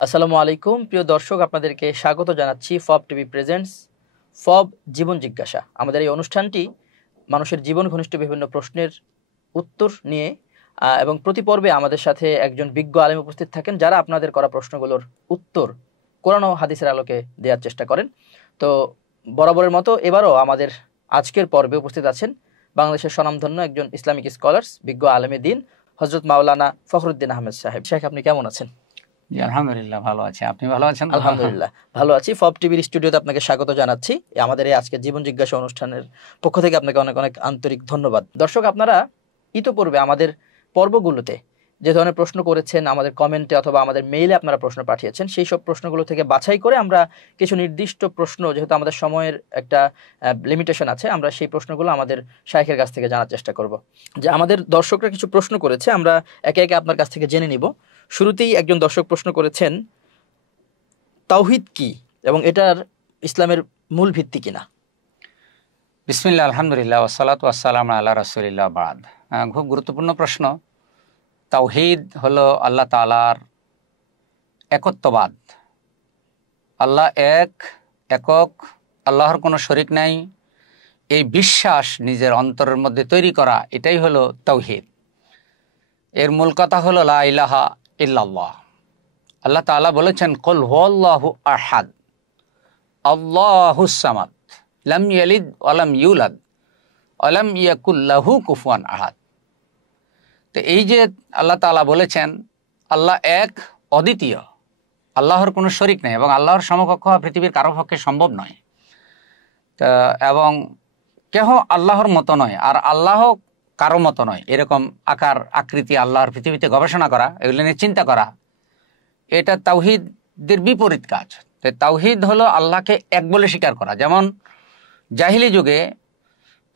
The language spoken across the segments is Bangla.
আসসালামু আলাইকুম প্রিয় দর্শক, আপনাদেরকে স্বাগত জানাচ্ছি ফব টিভি প্রেজেন্টস ফব জীবন জিজ্ঞাসা। আমাদের এই অনুষ্ঠানটি মানুষের জীবন ঘনিষ্ঠ বিভিন্ন প্রশ্নের উত্তর নিয়ে এবং প্রতি পর্বে আমাদের সাথে একজন বিজ্ঞ আলেম উপস্থিত থাকেন, যারা আপনাদের করা প্রশ্নগুলোর উত্তর কোরআন ও হাদিসের আলোকে দেওয়ার চেষ্টা করেন। তো বরাবরের মতো এবারও আমাদের আজকের পর্বে উপস্থিত আছেন বাংলাদেশের স্বনামধন্য একজন ইসলামিক স্কলার্স, বিজ্ঞ আলেমে দ্বীন হযরত মাওলানা ফখরুদ্দীন আহমেদ সাহেব। শেখ, আপনি কেমন আছেন? জি আলহামদুলিল্লাহ ভালো আছি। আপনি ভালো আছেন? আলহামদুলিল্লাহ ভালো আছি। ফব টিভির স্টুডিওতে আপনাকে স্বাগত জানাচ্ছি। আমাদের এই আজকের জীবন জিজ্ঞাসা অনুষ্ঠানের পক্ষ থেকে আপনাকে অনেক অনেক আন্তরিক ধন্যবাদ। দর্শক, আপনারা ইতোপূর্বে আমাদের পর্বগুলোতে যে ধরনের প্রশ্ন করেছেন, আমাদের কমেন্টে অথবা আমাদের মেইলে আপনারা প্রশ্ন পাঠিয়েছেন, সেই সব প্রশ্নগুলো থেকে বাছাই করে আমরা কিছু নির্দিষ্ট প্রশ্ন, যেহেতু আমাদের সময়ের একটা লিমিটেশন আছে, আমরা সেই প্রশ্নগুলো আমাদের শাইখের কাছ থেকে জানার চেষ্টা করব। যে আমাদের দর্শকরা কিছু প্রশ্ন করেছে, আমরা একে একে আপনার কাছ থেকে জেনে নিব। শুরুতেই একজন দর্শক প্রশ্ন করেছেন, তাওহীদ কি এবং এটার ইসলামের মূল ভিত্তি কিনা? বিসমিল্লাহ, আলহামদুলিল্লাহ, ওয়াসসালাতু ওয়াসসালামু আলা রাসূলিল্লাহ, বাদ। খুব গুরুত্বপূর্ণ প্রশ্ন। তাওহীদ হলো আল্লাহ তাআলার একত্ববাদ। আল্লাহ একক, আল্লাহর কোনো শরীক নাই, এই বিশ্বাস নিজের অন্তরের মধ্যে তৈরি করা, এটাই হলো তাওহীদ। এর মূল কথা হলো লা ইলাহা ইল্লাল্লাহ। আল্লাহ তাআলা বলেছেন, কুল হুয়াল্লাহু আহাদ আল্লাহুস সামাদ লাম ইয়ালিদ ওয়া লাম ইউলাদ ওয়া লাম ইয়াকুল লাহু কুফুয়ান আহাদ। তো এই যে আল্লাহ তাআলা বলেছেন আল্লাহ এক, অদ্বিতীয়, আল্লাহর কোনো শরীক নেই এবং আল্লাহর সমকক্ষ হওয়া পৃথিবীর কারো পক্ষে সম্ভব নয়। তা এবং কেহ আল্লাহর মতো নয় আর আল্লাহ কারো মতো নয়, এরকম আকার আকৃতি আল্লাহর পৃথিবীতে গবেষণা করা, এগুলো নিয়ে চিন্তা করা, এটা তাওহীদের বিপরীত কাজ। তো তাওহীদ হলো আল্লাহকে এক বলে স্বীকার করা। যেমন জাহিলি যুগে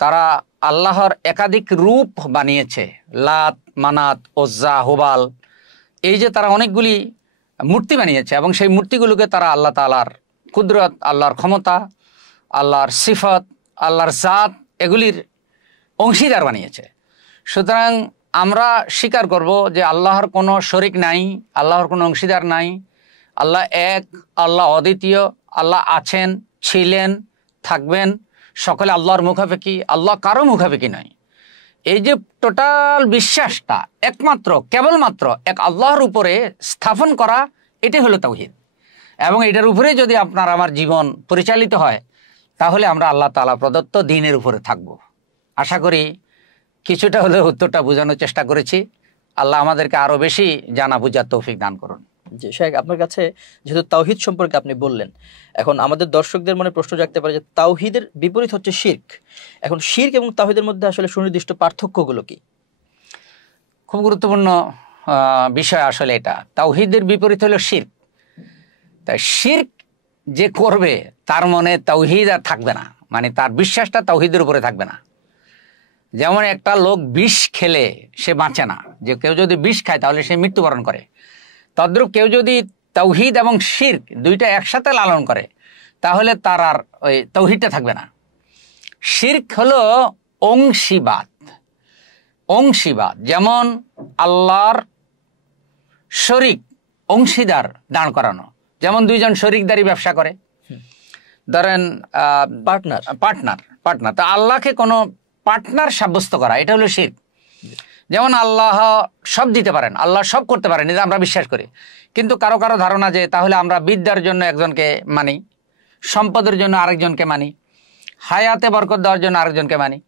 তারা আল্লাহর একাধিক রূপ বানিয়েছে, লাত, মানাত, ওজ্জা, হুবাল, এই যে তারা অনেকগুলি মূর্তি বানিয়েছে এবং সেই মূর্তিগুলোকে তারা আল্লাহ তাআলার কুদরত, আল্লাহর ক্ষমতা, আল্লাহর সিফত, আল্লাহর জাত, এগুলির অংশীদার বানিয়েছে। সুতরাং আমরা স্বীকার করব যে আল্লাহর কোনো শরীক নাই, আল্লাহর কোনো অংশীদার নাই, আল্লাহ এক, আল্লাহ অদ্বিতীয়, আল্লাহ আছেন, ছিলেন, থাকবেন, সকলে আল্লাহর মুখাপেক্ষী, আল্লাহ কারো মুখাপেক্ষী নয়। এই যে টোটাল বিশ্বাসটা একমাত্র কেবলমাত্র এক আল্লাহর উপরে স্থাপন করা, এটাই হলো তাওহীদ। এবং এটার উপরে যদি আপনার আমার জীবন পরিচালিত হয়, তাহলে আমরা আল্লাহ তাআলা প্রদত্ত দ্বীনের উপরে থাকব। আশা করি কিছুটা হলেও উত্তরটা বোঝানোর চেষ্টা করেছি। আল্লাহ আমাদেরকে আরো বেশি জানা বুঝার তৌফিক দান করুন। জি শেখ, আপনার কাছে যেহেতু তাওহীদ সম্পর্কে আপনি বললেন, এখন আমাদের দর্শকদের মনে প্রশ্ন জাগতে পারে যে তাওহীদের বিপরীত হচ্ছে শিরক। এখন শিরক এবং তাওহীদের মধ্যে আসলে সুনির্দিষ্ট পার্থক্যগুলো কি? খুব গুরুত্বপূর্ণ বিষয় আসলে এটা। তাওহীদের বিপরীত হলো শিরক। তাই শিরক যে করবে তার মনে তাওহীদ আর থাকবে না, মানে তার বিশ্বাসটা তাওহীদের উপরে থাকবে না। যেমন একটা লোক বিষ খেলে সে বাঁচে না, যে কেউ যদি বিষ খায় তাহলে সে মৃত্যুবরণ করে। তদ্রূপ কেউ যদি তাওহীদ এবং শিরক দুইটা একসাথে লালন করে, তাহলে তার আর ওই তাওহীদটা থাকবে না। শিরক হলো অংশীবাদ। যেমন আল্লাহর শরীক, অংশীদার দাঁড় করানো। যেমন দুইজন শরীকদারি ব্যবসা করে, ধরেন পার্টনার, তা আল্লাহকে কোনো পার্টনার সাব্যস্ত করা, এটা হলো শিরক। যেমন আল্লাহ সব দিতে পারেন, আল্লাহ সব করতে পারেন, এটা আমরা বিশ্বাস করি। কিন্তু কারো কারো ধারণা যে তাহলে আমরা বিদ্যার জন্য একজনকে মানি, সম্পদের জন্য আরেকজনকে মানি, হায়াতে বরকত দেওয়ার জন্য আরেকজনকে মানি,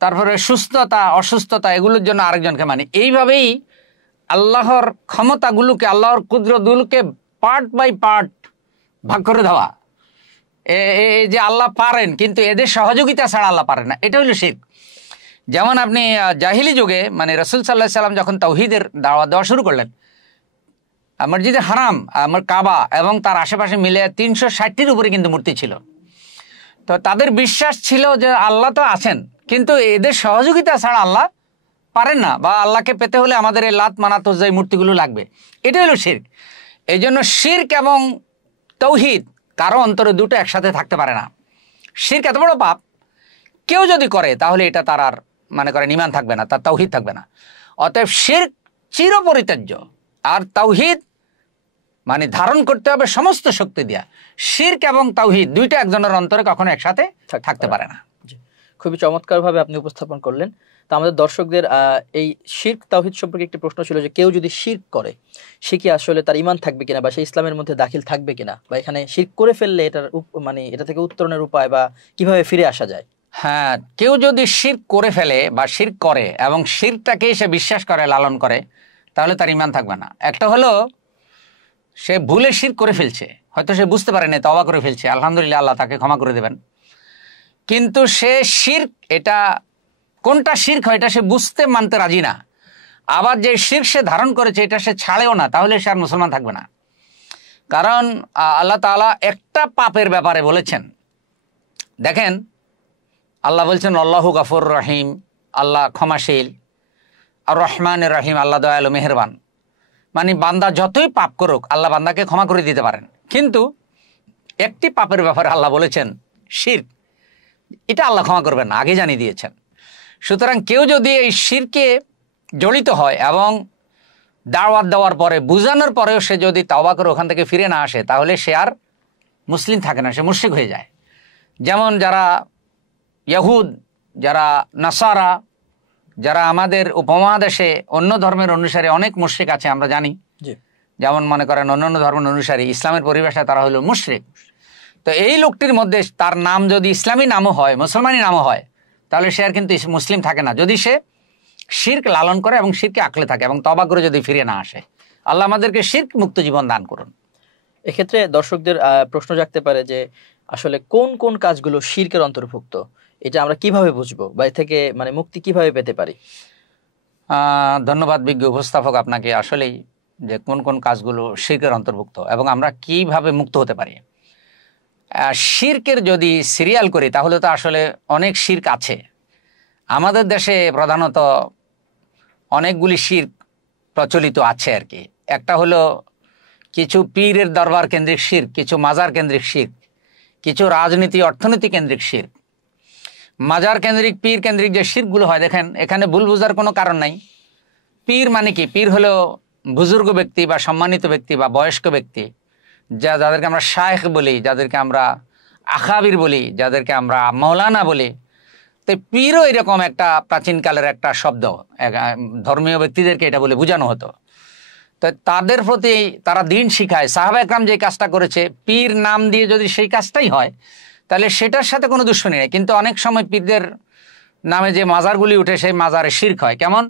তারপরে সুস্থতা অসুস্থতা এগুলোর জন্য আরেকজনকে মানি। এইভাবেই আল্লাহর ক্ষমতাগুলোকে, আল্লাহর কুদরতগুলোকে পার্ট বাই পার্ট ভাগ করে দেওয়া, এই যে আল্লাহ পারেন কিন্তু এদের সহযোগিতা ছাড়া আল্লাহ পারেন না, এটা হলো শিরক। যেমন আপনি জাহিলি যুগে, মানে রাসূল সাল্লাল্লাহু আলাইহি সাল্লাম যখন তাওহীদের দাওয়াত দেওয়া শুরু করলেন, মসজিদে হারাম, আমার কাবা এবং তার আশেপাশে মিলে 360টির উপরে কিন্তু মূর্তি ছিল। তো তাদের বিশ্বাস ছিল যে আল্লাহ তো আছেন কিন্তু এদের সহযোগিতা ছাড়া আল্লাহ পারেন না, বা আল্লাহকে পেতে হলে আমাদের এই লাত, মানাত, ওজ্জা এই মূর্তিগুলো লাগবে। এটা হলো শিরক। এই জন্য শিরক এবং তাওহীদ কারো অন্তরে দুটো একসাথে থাকতে পারে না। শিরক এত বড় পাপ, কেউ যদি করে তাহলে এটা তার আর মনে করেন ঈমান থাকবে না, তার তাওহীদ থাকবে না। অতএব শিরক চিরপরিত্যাজ্য আর তাওহীদ মানে ধারণ করতে হবে সমস্ত শক্তি দিয়া। শিরক এবং তাওহীদ দুইটা একজনের অন্তরে কখনো একসাথে থাকতে পারে না। খুবই চমৎকারভাবে আপনি উপস্থাপন করলেন। তো আমাদের দর্শকদের এই শিরক তাওহীদ সম্পর্কে একটি প্রশ্ন ছিল যে কেউ যদি শিরক করে সে কি আসলে তার ঈমান থাকবে কিনা, বা সে ইসলামের মধ্যে দাখিল থাকবে কিনা, বা এখানে শিরক করে ফেললে এটার মানে এটা থেকে উত্তরণের উপায় বা কিভাবে ফিরে আসা যায়? হ্যাঁ, কেউ যদি শিরক করে ফেলে বা শিরক করে এবং শিরকটাকে সে বিশ্বাস করে, লালন করে, তাহলে তার ঈমান থাকবে না। একটা হলো সে ভুলে শিরক করে ফেলছে, হয়তো সে বুঝতে পারেনি, তওবা করে ফেলছে, আলহামদুলিল্লাহ, আল্লাহ তাকে ক্ষমা করে দেবেন। কিন্তু সে শিরক, এটা কোনটা শিরক হয় এটা সে বুঝতে মানতে রাজি না। আবার যে শিরক সে ধারণ করেছে এটা সে ছাড়েও না, তাহলে সে আর মুসলমান থাকবে না। কারণ আল্লাহ তাআলা একটা পাপের ব্যাপারে বলেছেন, দেখেন আল্লাহ বলছেন আল্লাহু গফুর রহিম, আল্লাহ ক্ষমাশীল, আর রহমান রহিম, আল্লাহ দয়ালু মেহেরবান। মানে বান্দা যতই পাপ করুক আল্লাহ বান্দাকে ক্ষমা করে দিতে পারেন, কিন্তু একটি পাপের ব্যাপারে আল্লাহ বলেছেন শিরক, এটা আল্লাহ ক্ষমা করবেন না, আগে জানিয়ে দিয়েছেন। সুতরাং কেউ যদি এই শিরকে জড়িত হয় এবং দাওয়াত দেওয়ার পরে, বুঝানোর পরেও সে যদি তাওবা করে ওখান থেকে ফিরে না আসে, তাহলে সে আর মুসলিম থাকে না, সে মুশরিক হয়ে যায়। যেমন যারা ইহুদ, যারা নাসারা, যারা আমাদের উপমহাদেশে অন্য ধর্মের অনুসারী অনেক মুশরিক আছে আমরা জানি, যেমন মনে করেন অন্যান্য ধর্মের অনুসারী, ইসলামের পরিভাষায় তারা হলো মুশরিক। তো এই লোকটির মধ্যে তার নাম যদি ইসলামী নামও হয়, মুসলমানি নামও হয়, তাহলে সে আর কিন্তু মুসলিম থাকে না, যদি সে শিরক লালন করে এবং শিরকে আঁকড়ে থাকে এবং তওবা করে যদি ফিরে না আসে। আল্লাহ আমাদেরকে শিরক মুক্ত জীবন দান করুন। এক্ষেত্রে দর্শকদের প্রশ্ন জাগতে পারে যে আসলে কোন কোন কাজগুলো শিরকের অন্তর্ভুক্ত, এটা আমরা কিভাবে বুঝবো, বা এ থেকে মানে মুক্তি কিভাবে পেতে পারি? ধন্যবাদ বিজ্ঞ উপস্থাপক আপনাকে। আসলেই যে কোন কোন কাজগুলো শিরকের অন্তর্ভুক্ত এবং আমরা কিভাবে মুক্ত হতে পারি। শিরকের যদি সিরিয়াল করি তাহলে তো আসলে অনেক শিরক আছে। আমাদের দেশে প্রধানত অনেকগুলি শিরক প্রচলিত আছে আর কি। একটা হলো কিছু পীরের দরবার কেন্দ্রিক শিরক, কিছু মাজার কেন্দ্রিক শিরক, কিছু রাজনীতি অর্থনীতি কেন্দ্রিক শিরক। মাজার কেন্দ্রিক, পীর কেন্দ্রিক যে শিরকগুলো হয়, দেখেন এখানে ভুল বোঝার কোনো কারণ নাই। পীর মানে কি? পীর হলো বুজুর্গ ব্যক্তি বা সম্মানিত ব্যক্তি বা বয়স্ক ব্যক্তি, যাদেরকে আমরা শায়েখ বলি, যাদেরকে আমরা আখাবির বলি, যাদেরকে আমরা মৌলানা বলি। তো পীরও এরকম একটা প্রাচীনকালের একটা শব্দ, ধর্মীয় ব্যক্তিদেরকে এটা বলে বোঝানো হতো। তো তাদের প্রতি তারা দিন শিখায়। সাহাবা একরাম যে কাজটা করেছে, পীর নাম দিয়ে যদি সেই কাজটাই হয় তাহলে সেটার সাথে কোনো দুশ্মনী নেই। কিন্তু অনেক সময় পীরদের নামে যে মাজারগুলি উঠে, সেই মাজারে শিরক হয়। কেমন?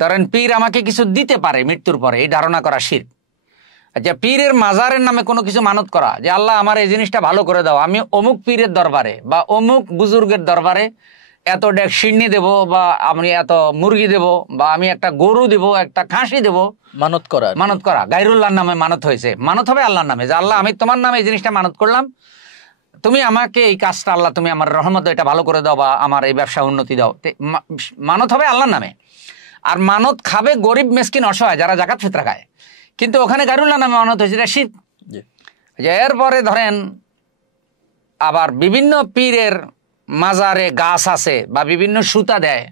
ধরেন পীর আমাকে কিছু দিতে পারে মৃত্যুর পরে, এই ধারণা করা শিরক। আচ্ছা, পীরের মাজারের নামে কোনো কিছু মানত করা, যে আল্লাহ আমার এই জিনিসটা ভালো করে দাও, আমি অমুক পীরের দরবারে বা অমুক বুজুর্গের দরবারে এত ডেক সিন্নি দেবো, বা আমি এত মুরগি দেবো, বা আমি একটা গরু দেবো, একটা খাসি দেবো। মানত করা গায়রুল্লাহর নামে মানত হয়েছে। মানত হবে আল্লাহর নামে, যে আল্লাহ আমি তোমার নামে এই জিনিসটা মানত করলাম, তুমি আমাকে এই কাজটা, আল্লাহ তুমি আমার রহমত এটা ভালো করে দাও, বা আমার এই ব্যবসা উন্নতি দাও। মানত হবে আল্লাহর নামে। আর মানত খাবে গরিব মিসকিন অসহায় যারা যাকাত ফিতরা খায়, কিন্তু ওখানে গায়রুল্লাহ নামে মানত হয়েছে, এটা শিরক। এরপরে ধরেন আবার বিভিন্ন পীরের মাজারে গাছ আছে, বা বিভিন্ন সুতা দেয়,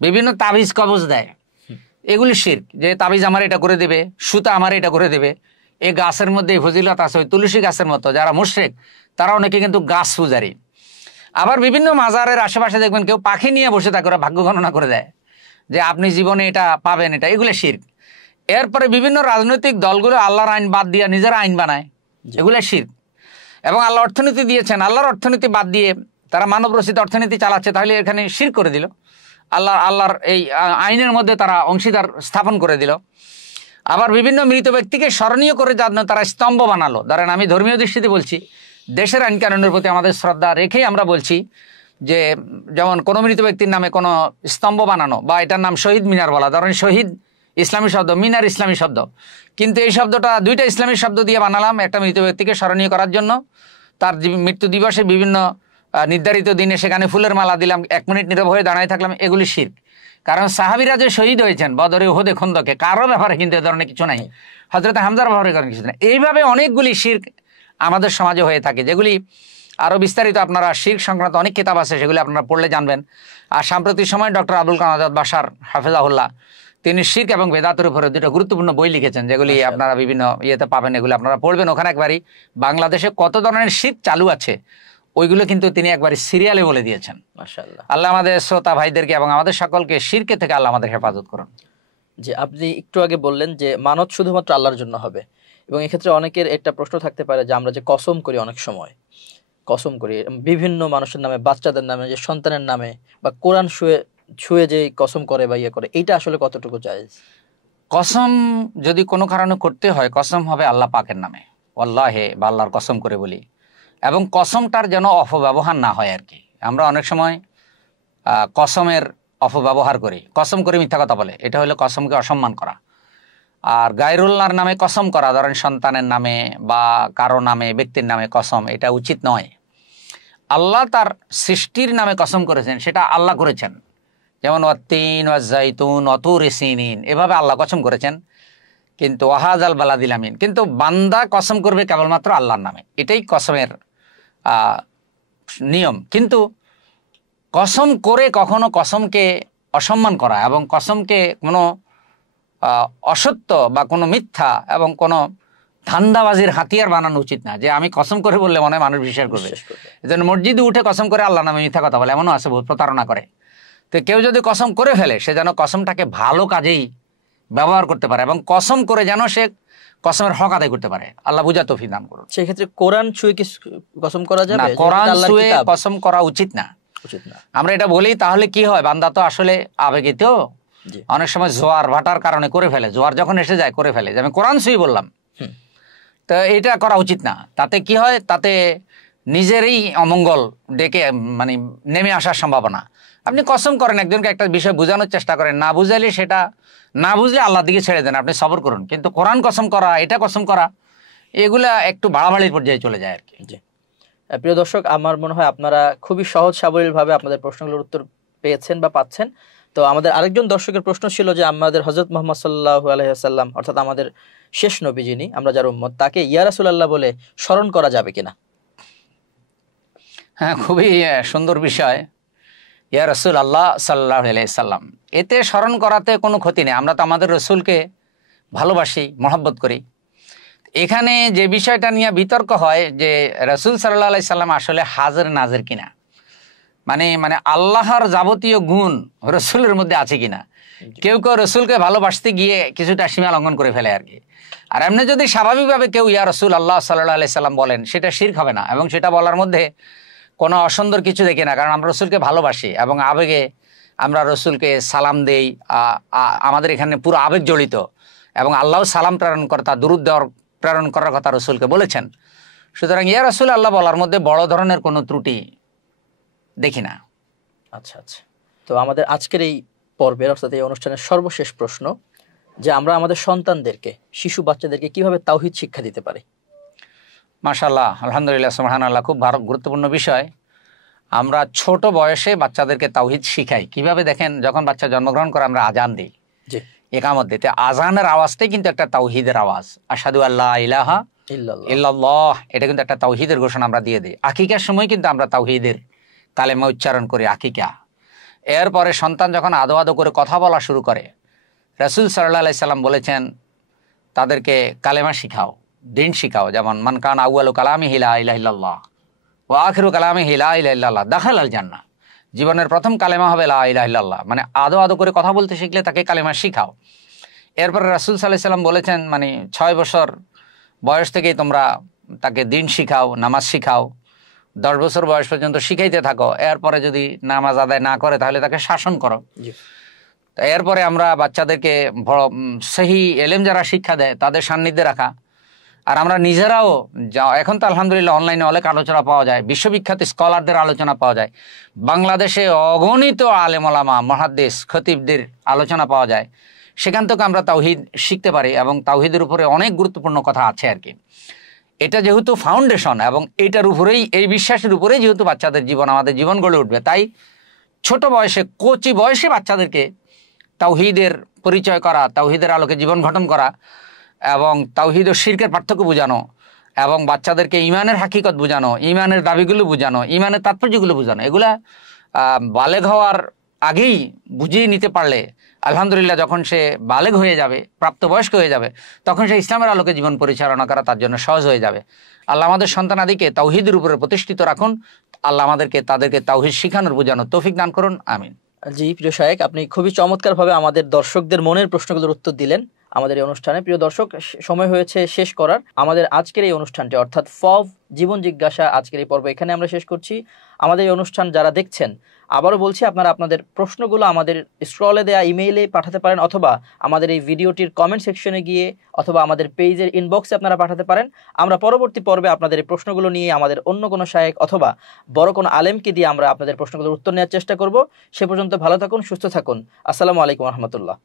বিভিন্ন তাবিজ কবজ দেয়, এগুলি শিরক। যে তাবিজ আমার এটা করে দেবে, সুতা আমার এটা করে দেবে। এই গাছের মধ্যে ফজিলত আছে, ওই তুলসী গাছের মতো। যারা মুশরিক তারা অনেকে কিন্তু গাছ পূজারী। আবার বিভিন্ন মাজারের আশেপাশে দেখবেন কেউ পাখি নিয়ে বসে থাকে, ওরা ভাগ্য গণনা করে দেয় যে আপনি জীবনে এটা পাবেন, এটা, এগুলো শিরক। এরপরে বিভিন্ন রাজনৈতিক দলগুলো আল্লাহর আইন বাদ দিয়ে নিজেরা আইন বানায়, এগুলো শিরক। এবং আল্লাহ অর্থনীতি দিয়েছেন, আল্লাহর অর্থনীতি বাদ দিয়ে তারা মানব রচিত অর্থনীতি চালাচ্ছে, তাহলে এখানে শিরক করে দিল। আল্লাহর এই আইনের মধ্যে তারা অংশীদার স্থাপন করে দিল। আবার বিভিন্ন মৃত ব্যক্তিকে স্মরণীয় করে জন্য তারা স্তম্ভ বানালো। ধরেন আমি ধর্মীয় দৃষ্টিতে বলছি, দেশের আইন কানুনের প্রতি আমাদের শ্রদ্ধা রেখেই আমরা বলছি যে যেমন কোনো মৃত ব্যক্তির নামে কোনো স্তম্ভ বানানো, বা এটার নাম শহীদ মিনার বলা। ধরেন শহীদ ইসলামী শব্দ, মিনার ইসলামী শব্দ, কিন্তু এই শব্দটা দুইটা ইসলামী শব্দ দিয়ে বানালাম একটা মৃত ব্যক্তিকে স্মরণীয় করার জন্য। তার মৃত্যু দিবসে বিভিন্ন নির্ধারিত দিনে সেখানে ফুলের মালা দিলাম, 1 মিনিট নীরব হয়ে দাঁড়ায় থাকলাম, এগুলি শিরক। কারণ সাহাবীরা যে শহীদ হয়েছেন বদরে, উহুদে, খন্দকে, কারো ব্যাপারে কিন্তু এ ধরনের কিছু নাই। হযরত হামজার ব্যাপারে কারণ কিছু নাই। এইভাবে অনেকগুলি শিরক আমাদের সমাজে হয়ে থাকে, যেগুলি আরও বিস্তারিত আপনারা শিরক সংক্রান্ত অনেক কিতাব আছে, সেগুলি আপনারা পড়লে জানবেন। আর সাম্প্রতিক সময় ডক্টর আবুল কালাম আজাদ বাশার হাফেজাহুল্লাহ তিনি শিরক এবং বেদাতের উপরে দুটো গুরুত্বপূর্ণ বই লিখেছেন, যেগুলি মাশাআল্লাহ। আপনারা বিভিন্ন ইয়েতে পাবেন, এগুলো আপনারা পড়বেন। ওখানে একবারই বাংলাদেশে কত ধরনের শিরক চালু আছে ওইগুলো কিন্তু তিনি একবারই সিরিয়ালে বলে দিয়েছেন। মাশাআল্লাহ। আল্লাহ আমাদের শ্রোতা ভাইদেরকে এবং আমাদের সকলকে শিরকে থেকে আল্লাহ আমাদের হেফাজত করুন। যে আপনি একটু আগে বললেন যে মানত শুধুমাত্র আল্লাহর জন্য হবে, এবং এক্ষেত্রে অনেকের একটা প্রশ্ন থাকতে পারে যে আমরা যে কসম করি, অনেক সময় কসম করি বিভিন্ন মানুষের নামে, বাচ্চাদের নামে, যে সন্তানের নামে, বা কোরআন ছুঁয়ে যে কসম করে বা ইয়ে করে, এইটা আসলে কতটুকু জায়েজ? কসম যদি কোনো কারণে করতে হয়, কসম হবে আল্লাহ পাকের নামে, আল্লাহে বা আল্লাহর কসম করে বলি, এবং কসমটার যেন অপব্যবহার না হয় আর কি। আমরা অনেক সময় কসমের অপব্যবহার করি, কসম করে মিথ্যা কথা বলে, এটা হলো কসমকে অসম্মান করা। আর গায়রুল্লাহর নামে কসম করা, ধরেন সন্তানের নামে বা কারো নামে, ব্যক্তির নামে কসম, এটা উচিত নয়। আল্লাহ তার সৃষ্টির নামে কসম করেছেন, সেটা আল্লাহ করেছেন, যেমন ওয়াত্তিন ওয়াজ্জাইতুন ওয়াতুরি সিনিন, এভাবে আল্লাহ কসম করেছেন। কিন্তু ওয়াহাজাল বালাদিল আমিন, কিন্তু বান্দা কসম করবে কেবলমাত্র আল্লাহর নামে, এটাই কসমের নিয়ম। কিন্তু কসম করে কখনো কসমকে অসম্মান করা এবং কসমকে কোনো অসত্য বা কোনো মিথ্যা এবং কোনো ধান্দাবাজির হাতিয়ার বানানো উচিত না, যে আমি কসম করে বললে মনে হয় মানুষ বিশ্বাস করবে। এজন্য মসজিদে উঠে কসম করে আল্লাহর নামে মিথ্যা কথা বলে, এমনও আছে, বহুত প্রতারণা করে। তো কেউ যদি কসম করে ফেলে, সে যেন কসমটাকে ভালো কাজেই ব্যবহার করতে পারে, এবং কসম করে যেন সে কসমের হক আদায় করতে পারে। আল্লাহ বুঝা তৌফিক দান করুন। সেই ক্ষেত্রে কোরআন ছুঁয়ে কি কসম করা যাবে? না, কোরআন ছুঁয়ে কসম করা উচিত না, উচিত না। আমরা এটা বলি, তাহলে কি হয়, বান্দা তো আসলে আবেগিত, অনেক সময় জোয়ার ভাটার কারণে করে ফেলে, জোয়ার যখন এসে যায় করে ফেলে, যে আমি কোরআন ছুঁয়ে বললাম। তো এটা করা উচিত না। তাতে কি হয়, তাতে নিজেরই অমঙ্গল ডেকে মানে নেমে আসার সম্ভাবনা। আপনি কসম করেন, একজনকে একটা বিষয় বোঝানোর চেষ্টা করেন, না বুঝাইলে সেটা না বুঝলে আল্লাহর দিকে ছেড়ে দেন, আপনি সবর করুন। কিন্তু কোরআন কসম করা, এটা কসম করা, এগুলা একটু বাড়াবাড়ির পর্যায়ে চলে যায় আর কি। জি, প্রিয় দর্শক, আমার মনে হয় আপনারা খুবই সহজ সাবলীলভাবে আপনাদের প্রশ্নগুলোর উত্তর পেয়েছেন বা পাচ্ছেন। তো আমাদের আরেকজন দর্শকের প্রশ্ন ছিল যে আমাদের হযরত মুহাম্মদ সাল্লাল্লাহু আলাইহি ওয়াসাল্লাম, অর্থাৎ আমাদের শেষ নবী যিনি, আমরা যার উম্মত, তাকে ইয়া রাসূলুল্লাহ বলে স্মরণ করা যাবে কিনা? হ্যাঁ, খুবই সুন্দর বিষয়। ইয়া রাসূলুল্লাহ সাল্লাল্লাহু আলাইহি সাল্লাম, এতে স্মরণ করাতে কোনো ক্ষতি নেই। আমরা তো আমাদের রসুলকে ভালোবাসি, মহব্বত করি। এখানে যে বিষয়টা নিয়ে বিতর্ক হয় যে রাসূল সাল্লাল্লাহু আলাইহি সাল্লাম আসলে হাজির নাজির কিনা, মানে আল্লাহর যাবতীয় গুণ রসুলের মধ্যে আছে কিনা। কেউ কেউ রসুলকে ভালোবাসতে গিয়ে কিছুটা সীমা লঙ্ঘন করে ফেলে আর কি। আর এমনি যদি স্বাভাবিকভাবে কেউ ইয়া রাসূলুল্লাহ সাল্লাল্লাহু আলাইহি সাল্লাম বলেন, সেটা শিরক হবে না, এবং সেটা বলার মধ্যে কোনো অসুন্দর কিছু দেখি না, কারণ আমরা রসুলকে ভালোবাসি এবং আবেগে আমরা রসুলকে সালাম দেই। আমাদের এখানে পুরো আবেগ জড়িত, এবং আল্লাহ সালাম প্রেরণ কর্তা, দুরূদ প্রেরণ করার কথা রসুলকে বলেছেন। সুতরাং ইয়া রাসূলুল্লাহ বলার মধ্যে বড় ধরনের কোনো ত্রুটি দেখি না। আচ্ছা আচ্ছা, তো আমাদের আজকের এই পর্বের, অর্থাৎ এই অনুষ্ঠানের সর্বশেষ প্রশ্ন, যে আমরা আমাদের সন্তানদেরকে, শিশু বাচ্চাদেরকে কিভাবে তাওহীদ শিক্ষা দিতে পারি? মাশাআল্লাহ, আলহামদুলিল্লাহ, সুবহানাল্লাহ, খুব গুরুত্বপূর্ণ বিষয়। আমরা ছোট বয়সে বাচ্চাদেরকে তাওহীদ শিখাই কিভাবে? দেখেন, যখন বাচ্চা জন্মগ্রহণ করে আমরা আজান দিই, ইকামত দিতে, আজানের আওয়াজটাই কিন্তু একটা তাওহীদের আওয়াজ। আশহাদু আল্লা ইলাহা ইল্লাল্লাহ, এটা কিন্তু একটা তাওহীদের ঘোষণা আমরা দিয়ে দিই। আকিকার সময় কিন্তু আমরা তাওহীদের কালেমা উচ্চারণ করি, আকিকা। এরপরে সন্তান যখন আদো আদো করে কথা বলা শুরু করে, রাসূল সাল্লাল্লাহু আলাইহি সাল্লাম বলেছেন তাদেরকে কালেমা শিখাও, দিন শিখাও। যেমন মান কানা আউয়ালু কালামিহি লা ইলাহা ইল্লাল্লাহ ওয়া আখিরু কালামিহি লা ইলাহা ইল্লাল্লাহ দাখালাল জান্নাহ। জীবনের প্রথম কালেমা হবে লা ইলাহা ইল্লাল্লাহ, মানে আদো আদো করে কথা বলতে শিখলে তাকে কালেমা শিখাও। এরপরে রাসূল সাল্লাল্লাহু আলাইহি সাল্লাম বলেছেন, মানে 6 বছর বয়স থেকেই তোমরা তাকে দিন শিখাও, নামাজ শিখাও, 10 বছর বয়স পর্যন্ত শিখাইতে থাকো। এরপরে যদি নামাজ আদায় না করে তাহলে তাকে শাসন করো। এরপরে আমরা বাচ্চাদেরকে সহি এলেম যারা শিক্ষা দেয় তাদের সান্নিধ্যে রাখা। আর আমরা নিজেরাও, এখন তো আলহামদুলিল্লাহ অনলাইনে অনেক আলোচনা পাওয়া যায়, বিশ্ববিখ্যাত স্কলারদের আলোচনা পাওয়া যায়, বাংলাদেশে অগণিত আলেম ওলামা, মুহাদ্দিস, খতিবদের আলোচনা পাওয়া যায়। সেখান থেকে আমরা তাওহীদ শিখতে পারি, এবং তাওহীদের উপরে অনেক গুরুত্বপূর্ণ কথা আছে আর কি। এটা যেহেতু ফাউন্ডেশন, এবং এইটার উপরেই, এই বিশ্বাসের উপরেই যেহেতু বাচ্চাদের জীবন, আমাদের জীবন গড়ে উঠবে, তাই ছোট বয়সে, কচি বয়সে বাচ্চাদেরকে তাওহীদের পরিচয় করা, তাওহীদের আলোকে জীবন গঠন করা, এবং তাওহীদ ও শিরকের পার্থক্য বোঝানো, এবং বাচ্চাদেরকে ঈমানের হাকিকত বোঝানো, ঈমানের দাবিগুলো বোঝানো, ঈমানের তাৎপর্যগুলো বোঝানো, এগুলা বালেগ হওয়ার আগেই বুঝিয়ে নিতে পারলে আলহামদুলিল্লাহ যখন সে বালেগ হয়ে যাবে, প্রাপ্তবয়স্ক হয়ে যাবে, তখন সে ইসলামের আলোকে জীবন পরিচালনা করা তার জন্য সহজ হয়ে যাবে। আল্লাহ আমাদের সন্তানাদিকে তাওহীদের উপরে প্রতিষ্ঠিত রাখুন। আল্লাহ তাদেরকে তাওহীদ শিখানোর বোঝানোর তৌফিক দান করুন। আমিন। জি প্রিয় শায়েখ, আপনি খুবই চমৎকারভাবে আমাদের দর্শকদের মনের প্রশ্নগুলোর উত্তর দিলেন আমাদের এই অনুষ্ঠানে। প্রিয় দর্শক, সময় হয়েছে শেষ করার। আমাদের আজকের এই অনুষ্ঠানটি অর্থাৎ ফব জীবন জিজ্ঞাসা আজকের এই পর্ব এখানে আমরা শেষ করছি। আমাদের এই অনুষ্ঠান যারা দেখছেন, আবারও বলছি, আপনারা আপনাদের প্রশ্নগুলো আমাদের স্ক্রলে দেয়া ইমেইলে পাঠাতে পারেন, অথবা আমাদের এই ভিডিওটির কমেন্ট সেকশনে গিয়ে, অথবা আমাদের পেজের ইনবক্সে আপনারা পাঠাতে পারেন। আমরা পরবর্তী পর্বে আপনাদের এই প্রশ্নগুলো নিয়ে আমাদের অন্য কোনো শায়েখ অথবা বড় কোনো আলেমকে দিয়ে আমরা আপনাদের প্রশ্নগুলোর উত্তর নেওয়ার চেষ্টা করব। সে পর্যন্ত ভালো থাকুন, সুস্থ থাকুন। আসসালামু আলাইকুম রহমতুল্লাহ।